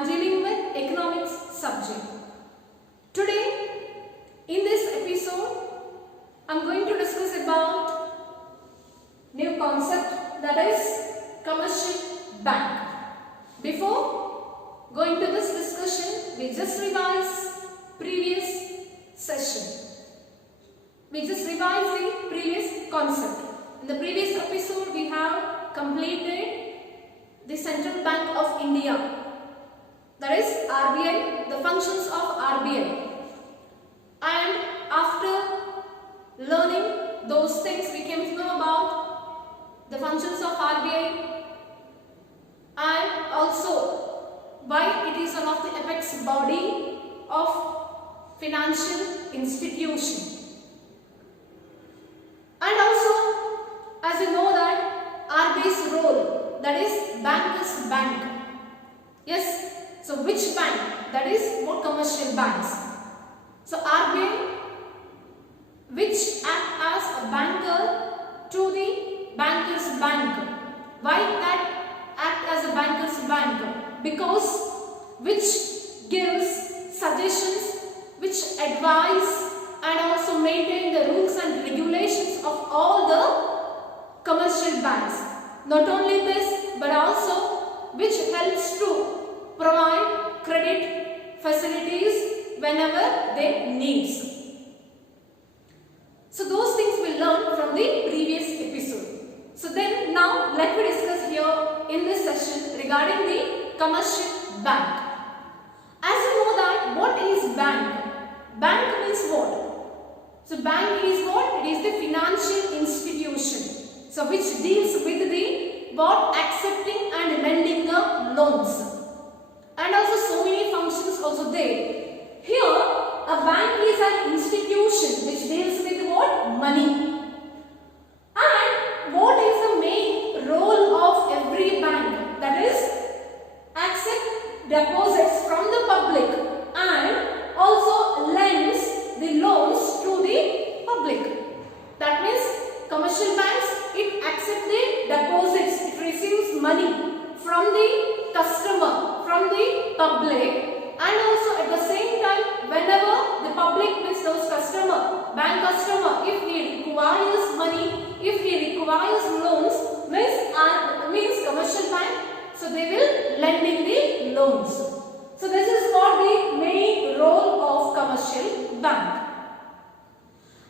am dealing with economics subject. Today, in this episode, I am going to discuss about new concept, that is commercial bank. Before going to this discussion, we just revise previous session. We just revise the previous concept. In the previous episode, we have completed the Central Bank of India, that is RBI, the functions of RBI. And after learning those things, we came to know about the functions of RBI and also why it is one of the apex body of financial institution. And also, as you know that RBI's role, that is bankers bank. Yes, so which bank? That is more commercial banks. So RBI, which act as a banker to the bankers bank. Why that act as a bankers bank? Because which gives suggestions, which advise and also maintain the rules and regulations of all the commercial banks. Not only this, but also which helps to provide credit facilities whenever they need. So those things we learned from the previous episode. So then now let me discuss here in this session regarding the commercial bank. As you know that what is bank? Bank means what? So bank is what? It is the financial institution. So which deals with the what? Accepting and lending the loans. And also so many functions also there. Here a bank is an institution which deals with what? Money. And what is the main role of every bank? That is accept deposits from the public and also lends the loans to the public. That means commercial banks, it accepts the deposits, it receives money from the customer, from the public, and also at the same time whenever the public means those customer, bank customer, if he requires money, if he requires loans, means commercial bank, so they will lending the loans. So this is what the main role of commercial bank.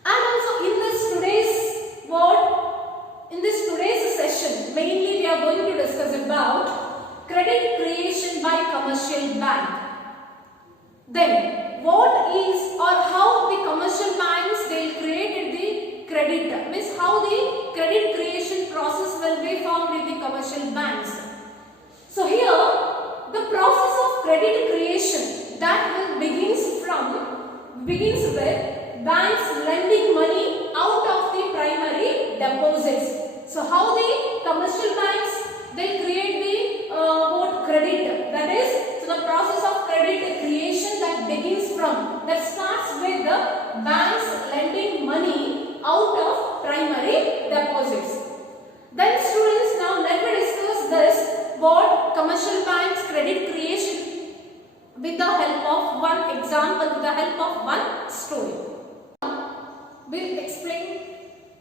And also in this today's session, mainly we are going to discuss about credit creation by commercial bank. Then what is or how the commercial banks they created the credit, means how the credit creation process will be found in the commercial banks. So here the process of credit creation that begins with banks lending money out of the primary deposits. So how the commercial banks they create the credit, that is, so the process of credit creation that starts with the banks lending money out of primary deposits. Then students, now let me discuss this, what commercial banks credit creation with the help of one example, with the help of one story. We'll explain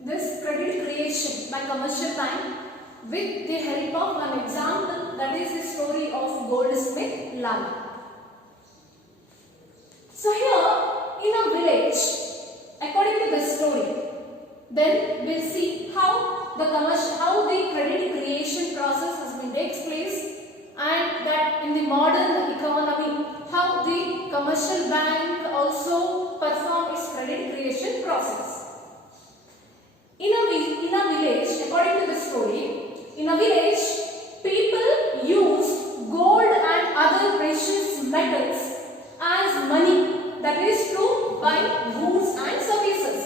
this credit creation by commercial bank with the help of one example, that is the story of goldsmith Lala. So here in a village, according to the story, then we'll see how the credit creation process has been takes place, and that in the modern economy how the commercial bank also perform its credit creation process. In a village, according to the story, in a village, people use gold and other precious metals as money, that is to buy goods and services.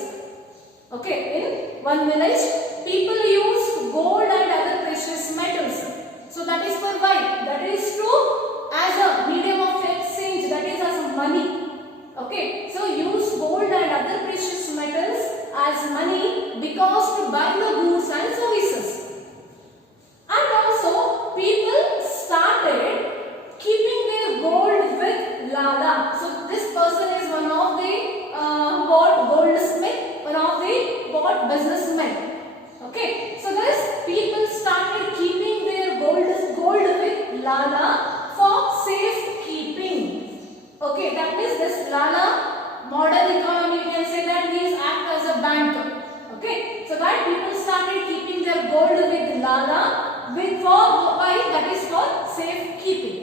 Okay, in one village, people use gold and other precious metals. So that is for why? That is to as a medium of exchange, that is as money. Okay, so use gold and other precious metals as money because to buy the goods and services. And also people started keeping their Lala, modern economy, you can say that he is act as a bank. Okay, so that people started keeping their gold with Lala that is for safekeeping.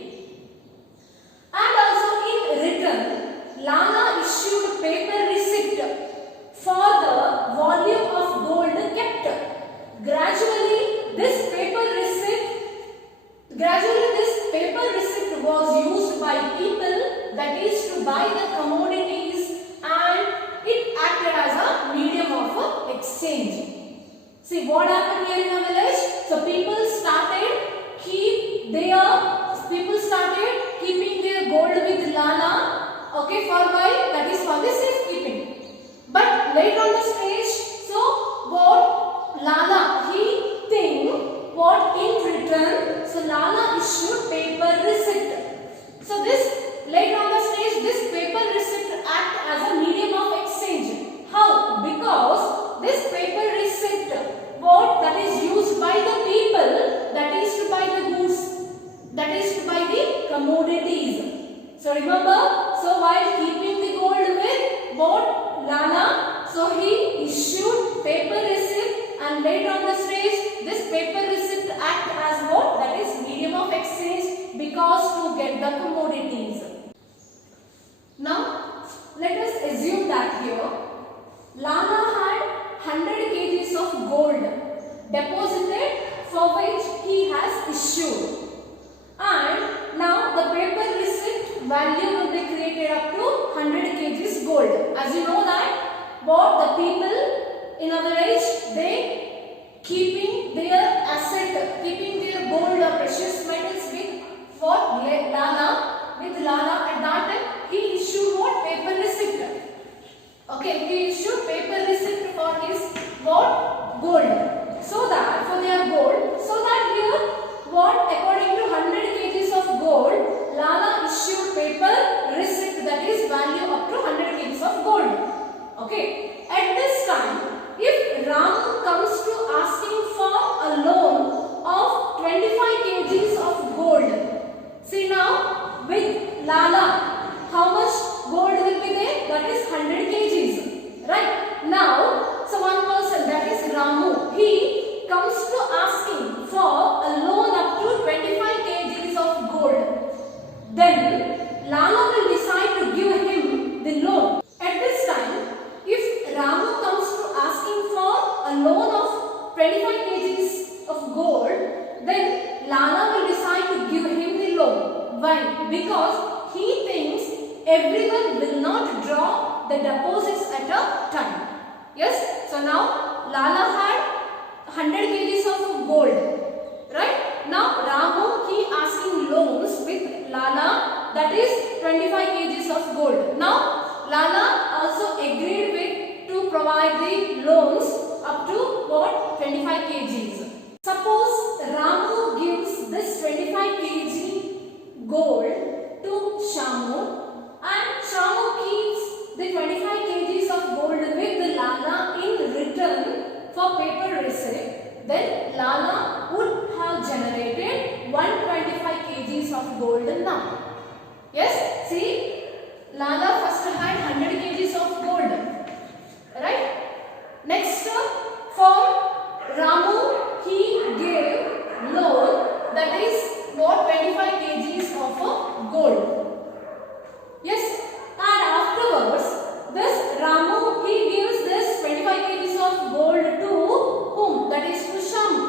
And also in return, Lala issued paper receipt for the volume of gold kept. Gradually, this paper receipt was used by people, that is to buy the commodities, and it acted as a medium of exchange. See what happened here in a village? So people started keeping their gold with Lala, okay, for why? That is for the safekeeping. But later on the stage, so what Lala, he think what in return, so Lala issued paper receipt. So this later on the stage, this paper receipt act as a medium of exchange. How? Because this paper receipt, what that is used by the people, that is to buy the goods, that is to buy the commodities. So remember, so while keeping the gold with what Lala, so he issued paper receipt, and later on the stage, this paper receipt act as what? That is medium of exchange, because to get the commodities. Now, let us assume that here, Lala had 100 kgs of gold deposited for which he has issued. And now the paper receipt value will be created up to 100 kgs gold. As you know that what the people in our age, they keeping their asset, keeping their gold or precious metals with what? Lala, with Lala. At that time he issued what? Paper receipt. Okay, he issued paper receipt for his what? Gold. So that for their gold, so that here what? According to 100 kgs of gold, Lala issued paper receipt, that is value up to 100 kgs of gold. Okay. At this time, if Ram comes to asking for a loan of 25 kgs of gold, see now with Lala, how much gold will be there? That is 100 kgs. Right. Now, so one person, that is Ramu, he comes to asking for a loan up to 25 kgs of gold. Then Lala will decide to give him the loan. At this time, if Ramu comes to asking for a loan of 25 kgs of gold, then Lala will decide to give him the loan. Why? Because he thinks everyone will not draw the deposits at a time. Yes? So now Lala had 100 kgs of gold. Right? Now Ramu, he asking loans with Lala, that is 25 kgs of gold. Now Lala also agreed with to provide the loans up to what? 25 kgs. Suppose Ramu gives this 25 kg gold to Shamu, and Shamu keeps the 25 kgs of gold with Lala in return for paper receipt. Then Lala would have generated 125 kgs of gold now. Yes, see, Lala first had 100 kgs of gold. Right? Next, for Ramu, he gave loan, that is what? 25 kgs of gold. Yes, and afterwards, this Ramu, he gives this 25 kgs of gold to whom? That is to Shamu.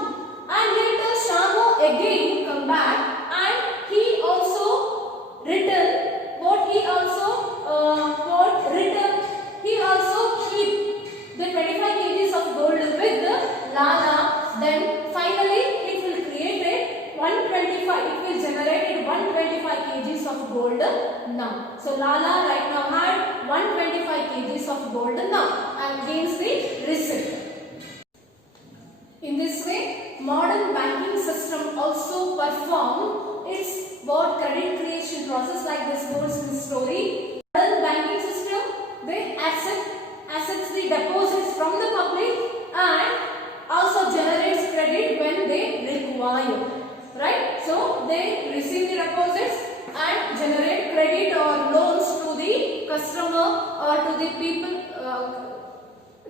And later Shamu again come back, and he also return what? He also keep the 25 kgs of gold with Lala. Then finally it will create 125. It will generate 125 kgs of gold now. So Lala right now had 125 kgs of gold now, and against the receipt. In this way, modern banking system also perform its what? Credit creation process, like this goes in story. Modern banking system, they accepts the deposits from the public and also generates credit when they require. Right? So they receive the deposits and generate credit or loans to the customers. or to the people,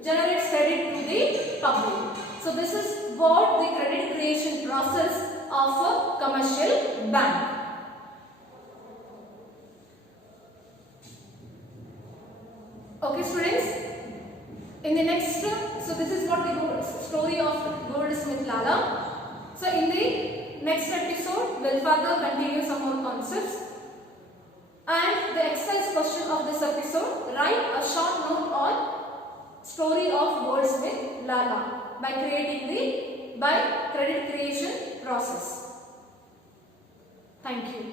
generates credit to the public. So this is what the credit creation process of a commercial bank. Okay students, in the next, so this is what the story of Goldsmith Lala. So in the next episode, we'll further continue some more concepts. And the exercise question of this episode, write a short note on story of Goldsmith Lala by credit creation process. Thank you.